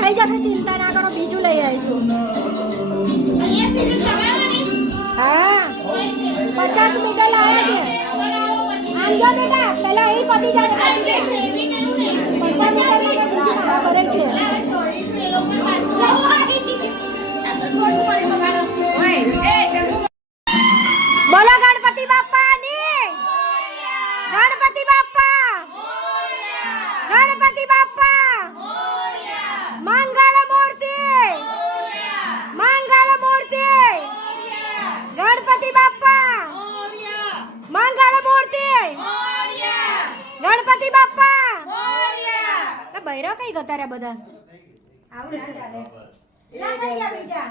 થઈ જશે, ચિંતા ના કરો, બીજું લઈ આવીશું. હા 50 મીટર લાયા છે. આમ જો બેટા, પહેલા અહીં પતી જાય પછી 50 મીટર કરે છે. બોલો ગણપતિ બાપ્પાની, ગણપતિ બાપ્પા, ગણપતિ બાપ્પા, મંગળ મૂર્તિ, મંગળ મૂર્તિ, ગણપતિ બાપ્પા, મંગળ મૂર્તિ, ગણપતિ બાપ્પા. બૈરા કઈ ગતા રહ્યા બધા? આવું ના ચાલે. ના થઈ ગયા બીજા.